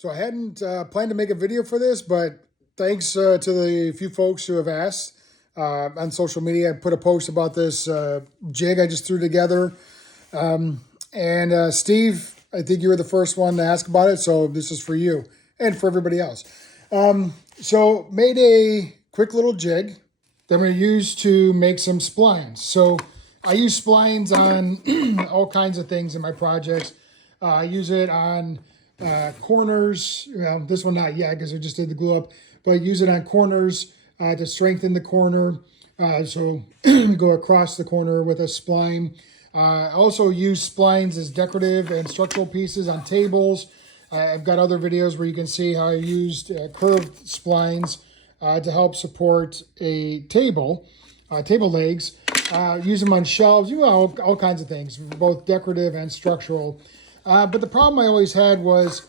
So I hadn't planned to make a video for this, but thanks to the few folks who have asked on social media. I put a post about this jig I just threw together. And Steve, I think you were the first one to ask about it, so this is for you and for everybody else. So made a quick little jig that I'm going to use to make some splines. So I use splines on all kinds of things in my projects. I use it on corners. Well, this one not yet because I just did the glue up, but I use it on corners to strengthen the corner. So go across the corner with a spline. I also use splines as decorative and structural pieces on tables. I've got other videos where you can see how I used curved splines to help support a table, table legs. Use them on shelves, all kinds of things, both decorative and structural. But the problem I always had was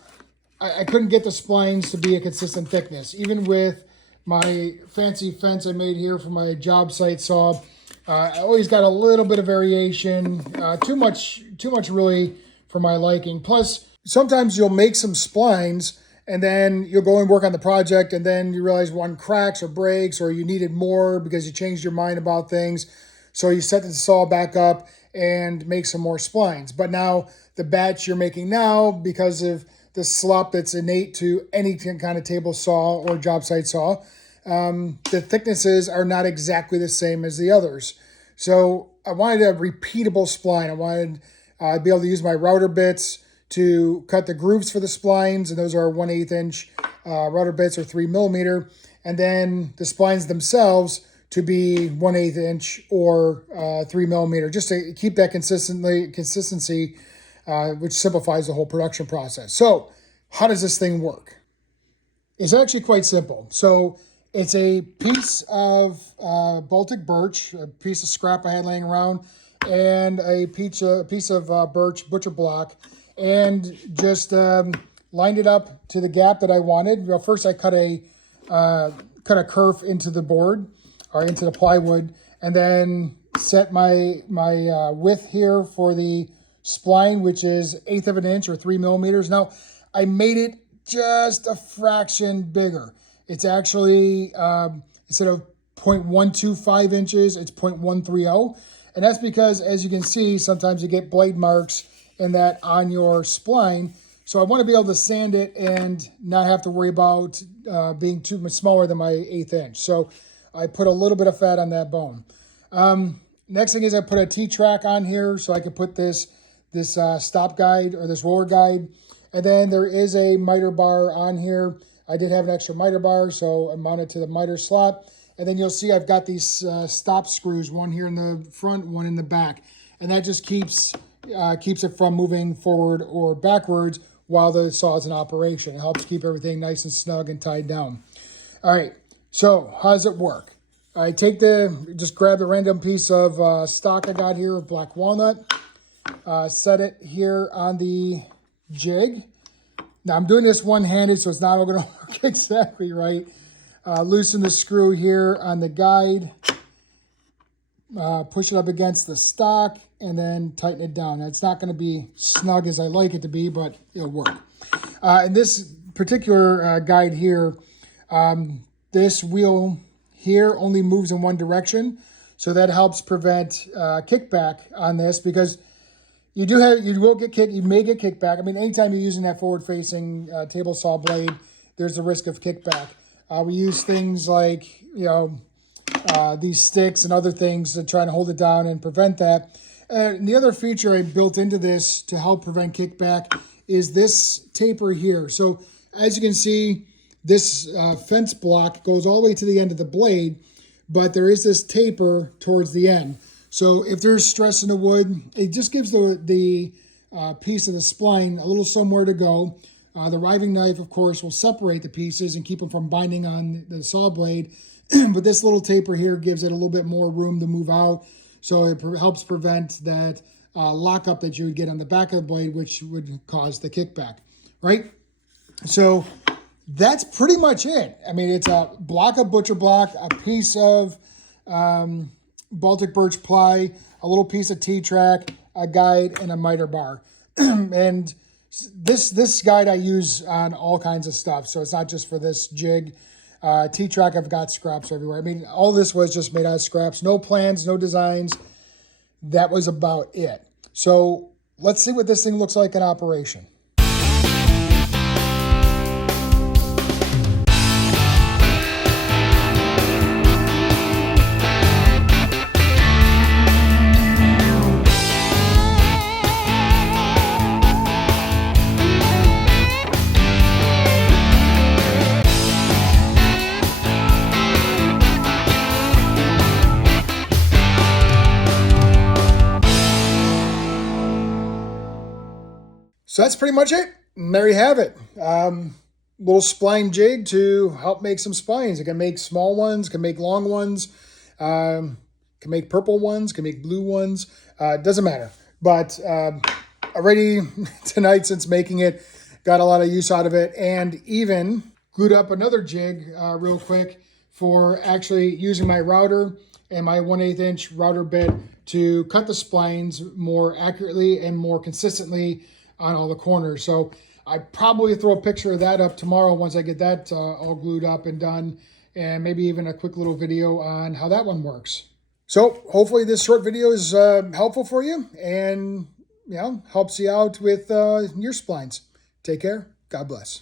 I couldn't get the splines to be a consistent thickness. Even with my fancy fence I made here for my job site saw, I always got a little bit of variation, too much really for my liking. Plus, sometimes you'll make some splines and then you'll go and work on the project and then you realize one cracks or breaks or you needed more because you changed your mind about things. So you set the saw back up and make some more splines. But now the batch you're making now, because of the slop that's innate to any kind of table saw or job site saw, the thicknesses are not exactly the same as the others. So I wanted a repeatable spline. I wanted to be able to use my router bits to cut the grooves for the splines, and those are 1/8 inch router bits or 3 millimeter, and then the splines themselves to be 1/8 inch or 3 millimeter, just to keep that consistency, which simplifies the whole production process. So how does this thing work? It's actually quite simple. So it's a piece of Baltic birch, a piece of scrap I had laying around, and a piece of birch butcher block, and just lined it up to the gap that I wanted. Well, first I cut a kerf into the board or into the plywood, and then set my width here for the spline, which is 1/8 of an inch or 3 millimeters. Now I made it just a fraction bigger. It's actually, instead of 0.125 inches, it's 0.130. And that's because, as you can see, sometimes you get blade marks in that on your spline. So I want to be able to sand it and not have to worry about being too much smaller than my 1/8 inch. So I put a little bit of fat on that bone. Next thing is I put a T-track on here so I could put this stop guide or this roller guide. And then there is a miter bar on here. I did have an extra miter bar, so I mounted to the miter slot. And then you'll see I've got these stop screws, one here in the front, one in the back. And that just keeps it from moving forward or backwards while the saw is in operation. It helps keep everything nice and snug and tied down. All right, so how does it work? I just grab the random piece of stock I got here of black walnut, set it here on the jig. Now I'm doing this one-handed, so it's not all going to work exactly right. Loosen the screw here on the guide, push it up against the stock, and then tighten it down. Now, it's not going to be snug as I like it to be, but it'll work. In this particular guide here, this wheel here only moves in one direction, so that helps prevent kickback on this, because you may get kickback. I mean, anytime you're using that forward-facing table saw blade, there's a risk of kickback. We use things like, these sticks and other things to try to hold it down and prevent that. And the other feature I built into this to help prevent kickback is this taper here. So as you can see, this fence block goes all the way to the end of the blade, but there is this taper towards the end. So if there's stress in the wood, it just gives the piece of the spline a little somewhere to go. The riving knife, of course, will separate the pieces and keep them from binding on the saw blade. But this little taper here gives it a little bit more room to move out. So it helps prevent that lockup that you would get on the back of the blade, which would cause the kickback, right? So that's pretty much it. I mean, it's a block of butcher block, a piece of Baltic birch ply, a little piece of T-track, a guide, and a miter bar. And This guide I use on all kinds of stuff, so it's not just for this jig. T-Track, I've got scraps everywhere. I mean, all this was just made out of scraps. No plans, no designs. That was about it. So let's see what this thing looks like in operation. So that's pretty much it. And there you have it. Little spline jig to help make some splines. It can make small ones, can make long ones, can make purple ones, can make blue ones. Doesn't matter. But already tonight, since making it, got a lot of use out of it, and even glued up another jig real quick for actually using my router and my 1/8 inch router bit to cut the splines more accurately and more consistently on all the corners. So I probably throw a picture of that up tomorrow once I get that all glued up and done, and maybe even a quick little video on how that one works. So hopefully this short video is helpful for you and helps you out with your splines. Take care. God bless.